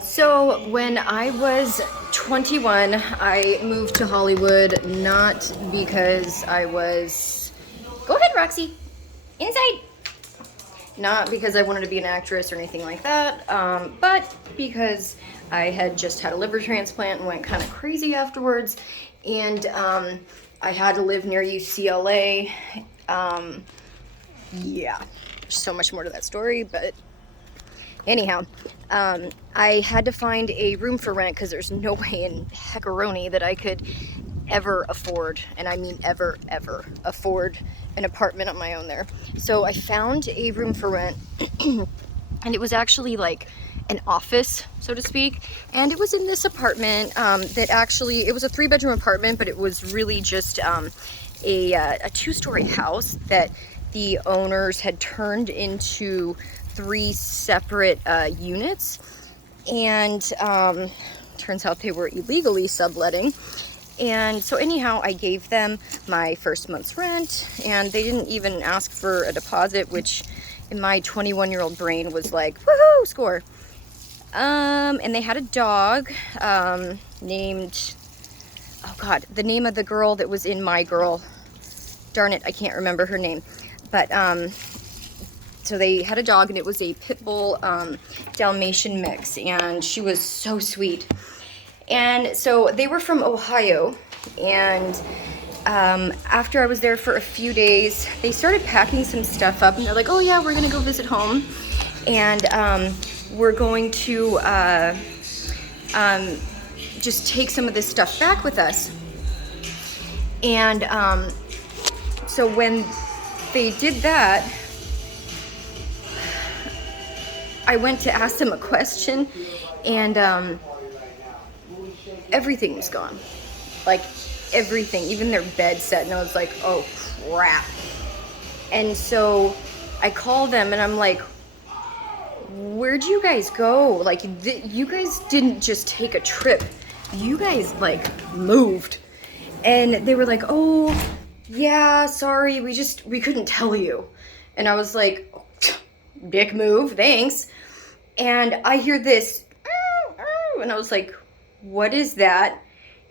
So when I was 21, I moved to Hollywood not because I was. Go ahead, Roxy. Inside. Not because I wanted to be an actress or anything like that, but because I had just had a liver transplant and went kind of crazy afterwards, and I had to live near UCLA. Yeah, there's so much more to that story, but anyhow, I had to find a room for rent because there's no way in heckaroni that I could ever afford, and I mean ever, ever afford an apartment on my own there. So I found a room for rent, and it was actually like an office, so to speak. And it was in this apartment that actually, it was a 3-bedroom apartment, but it was really just a 2-story house that the owners had turned into 3 separate units. And turns out they were illegally subletting. And so anyhow, I gave them my first month's rent, and they didn't even ask for a deposit, which in my 21-year-old brain was like, woohoo, score. And they had a dog named, oh God, the name of the girl that was in My Girl. Darn it, I can't remember her name. But so they had a dog, and it was a pit bull Dalmatian mix, and she was so sweet. And so they were from Ohio, and after I was there for a few days, they started packing some stuff up, and they're like, oh yeah, we're gonna go visit home, and we're going to just take some of this stuff back with us. And so when they did that, I went to ask them a question, and everything was gone. Like, everything, even their bed set, and I was like, oh crap. And so I called them, and I'm like, where'd you guys go? Like, you guys didn't just take a trip, you guys like moved. And they were like, oh yeah, sorry, we couldn't tell you. And I was like, dick move, thanks. And I hear this, and I was like, what is that?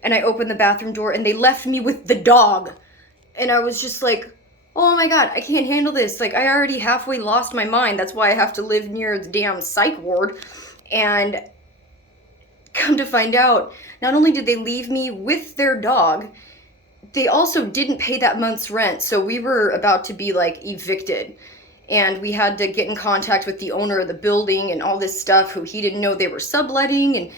And I opened the bathroom door, and they left me with the dog. And I was just like, oh my God, I can't handle this. Like, I already halfway lost my mind. That's why I have to live near the damn psych ward. And come to find out, not only did they leave me with their dog, they also didn't pay that month's rent. So we were about to be like evicted. And we had to get in contact with the owner of the building and all this stuff, who he didn't know they were subletting. And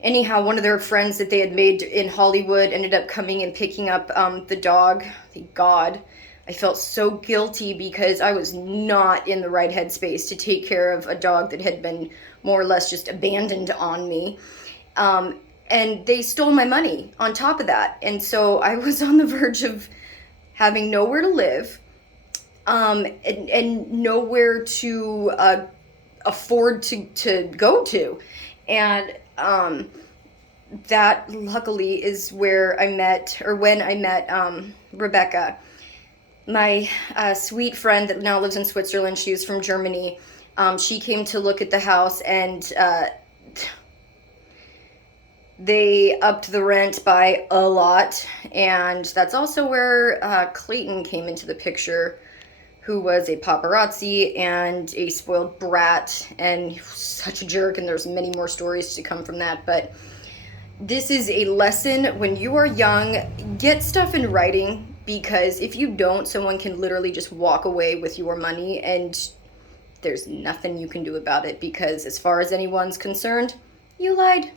anyhow, one of their friends that they had made in Hollywood ended up coming and picking up the dog. Thank God. I felt so guilty because I was not in the right headspace to take care of a dog that had been more or less just abandoned on me. And they stole my money on top of that. And so I was on the verge of having nowhere to live, and nowhere to afford to go to. And that luckily is where I met, or when I met Rebecca, my sweet friend that now lives in Switzerland. She was from Germany. She came to look at the house, and they upped the rent by a lot. And that's also where Clayton came into the picture, who was a paparazzi and a spoiled brat and such a jerk, and there's many more stories to come from that. But this is a lesson: when you are young, get stuff in writing, because if you don't, someone can literally just walk away with your money, and there's nothing you can do about it, because as far as anyone's concerned, you lied.